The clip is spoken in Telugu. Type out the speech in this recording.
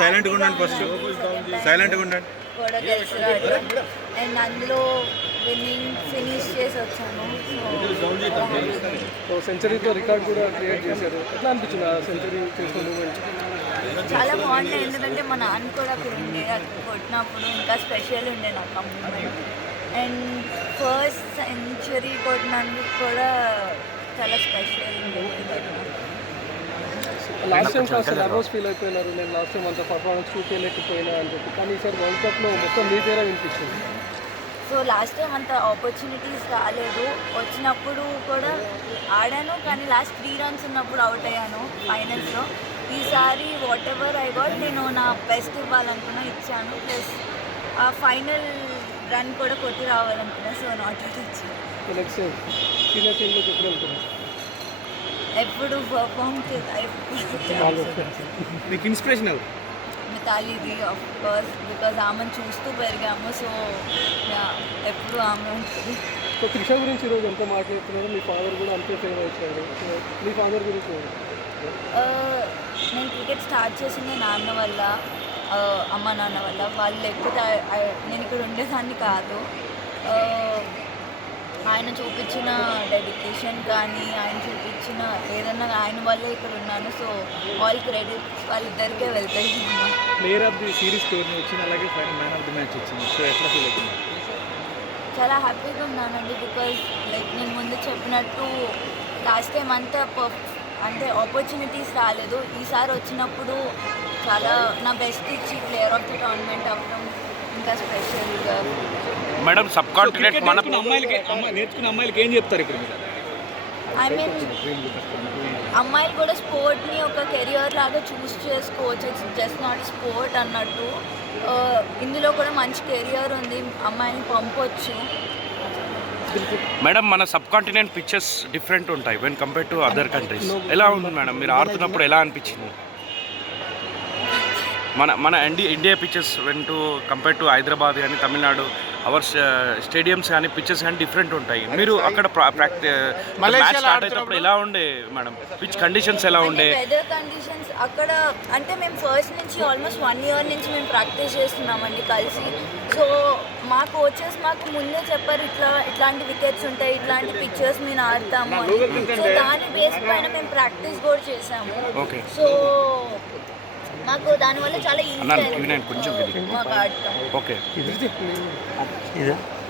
సైలెంట్గా ఉండండి, ఫస్ట్ సైలెంట్గా ఉండండి. కూడా గెలిచాడు అండ్ అందులో విన్నింగ్ ఫినిష్ చేసి వచ్చాను. సో సెంచరీతో రికార్డ్ కూడా క్రియేట్ చేశారు. ఎట్లా అనిపించింది ఆ సెంచరీ చేసిన మూమెంట్? చాలా బాగుండే, ఎందుకంటే మా నాన్న కూడా అక్కడ ఉండే, అది కొట్టినప్పుడు ఇంకా స్పెషల్ ఉండే నాకు ఆ మూమెంట్. అండ్ ఫస్ట్ సెంచరీ కొట్టినందుకు కూడా చాలా స్పెషల్ ఉండే. లాస్ట్ టైం కాస్త నర్వస్ ఫీల్ అయిపోయినారు, నేను లాస్ట్ టైం అంత పర్ఫార్మెన్స్ చూపించలేకపోయినా అని చెప్పి, కానీ ఈసారి వరల్డ్ కప్లో మొత్తం మీ పేరే వినిపిస్తుంది. సో లాస్ట్ టైం అంత ఆపర్చునిటీస్ రాలేదు, వచ్చినప్పుడు కూడా ఆడాను కానీ లాస్ట్ 3 runs ఉన్నప్పుడు అవుట్ అయ్యాను ఫైనల్స్లో. ఈసారి వాట్ ఎవర్ ఐ గాట్ నేను నా బెస్ట్ ఇవ్వాలనుకున్నా, ఇచ్చాను. ప్లస్ ఆ ఫైనల్ రన్ కూడా కొట్టి రావాలనుకున్నా, సో నాట్ అవుట్ ఇచ్చాను. నెక్స్ట్ సీనియర్ టీంలోకి ఎప్పుడు వెళ్తున్నారు? ఎప్పుడు పర్ఫామ్ మీకు ఇన్స్పిరేషన్ ఎవరు? మితాలీది ఆఫ్ కోర్స్, బికాజ్ ఆమెను చూస్తూ పెరిగాము. సో ఎప్పుడు ఆమె ఉంటుంది. సో త్రిష గురించి ఈరోజు ఎంత మాట్లాడుతున్నారు, మీ ఫాదర్ కూడా అంతే ఫేమ్ వచ్చారు. సో మీ ఫాదర్ గురించి నేను క్రికెట్ స్టార్ట్ చేసింది నాన్న వల్ల, అమ్మ నాన్న వల్ల. వాళ్ళు లేకపోతే నేను ఇక్కడ ఉండేదాన్ని కాదు. ఆయన చూపించిన డెడికేషన్ కానీ, ఆయన చూపించిన ఏదన్నా ఆయన వల్లే ఇక్కడ ఉన్నాను. సో ఆల్ క్రెడిట్స్ వాళ్ళిద్దరికే వెళ్తాయి. Player of the series tourney వచ్చింది, అలాగే final man of the match వచ్చింది. సో ఎట్లా ఫీల్ అవుతుంది? చాలా హ్యాపీగా ఉన్నానండి, బికాజ్ లైక్ నేను ముందు చెప్పినట్టు లాస్ట్ టైం అంతా అంటే ఆపర్చునిటీస్ రాలేదు. ఈసారి వచ్చినప్పుడు చాలా నా బెస్ట్ ఇచ్చి ప్లేయర్ ఆఫ్ ది టోర్నమెంట్ అవ్వడం ఇంకా స్పెషల్గా. మేడం సబ్ కాంటినెంట్ మన నేర్చుకున్న అమ్మాయిలకి ఏం చెప్తారు ఇప్పుడు మీరు? ఐ మీన్ అమ్మాయిలు కూడా స్పోర్ట్ని ఒక కెరియర్ లాగా చూస్ చేసుకోవచ్చు, ఇట్స్ జస్ట్ నాట్ స్పోర్ట్ అన్నట్టు. ఇందులో కూడా మంచి కెరియర్ ఉంది, అమ్మాయిని పంపొచ్చు. మేడం మన సబ్ కాంటినెంట్ పిక్చర్స్ డిఫరెంట్ ఉంటాయి when compare to other countries. ఎలా ఉంది మేడం, మీరు ఆడుతున్నప్పుడు ఎలా అనిపించింది? మన India pictures when to compare to Hyderabad కానీ తమిళనాడు అవర్ స్టేడియంస్ కానీ పిక్చర్స్ కానీ డిఫరెంట్ ఉంటాయి. మీరు అక్కడ మ్యాచ్ స్టార్ట్ అయినప్పుడు ఎలా ఉండే మేడం, పిచ్ కండిషన్స్ ఎలా ఉండే? వెదర్ కండిషన్స్ అక్కడ అంటే మేము ఫస్ట్ నుంచి ఆల్మోస్ట్ 1 year నుంచి మేము ప్రాక్టీస్ చేస్తున్నామండి కలిసి. సో మా కోచెస్ మాకు ముందే చెప్పారు, ఇట్లాంటి వికెట్స్ ఉంటాయి, ఇట్లాంటి పిక్చర్స్ మేము ఆడతాము అని. సో దాని బేస్ పైన మేము ప్రాక్టీస్ కూడా చేసాము. సో మాకు దానివల్ల చాలా ఈజీ అయింది మాకు ఆడతాం. ఓకే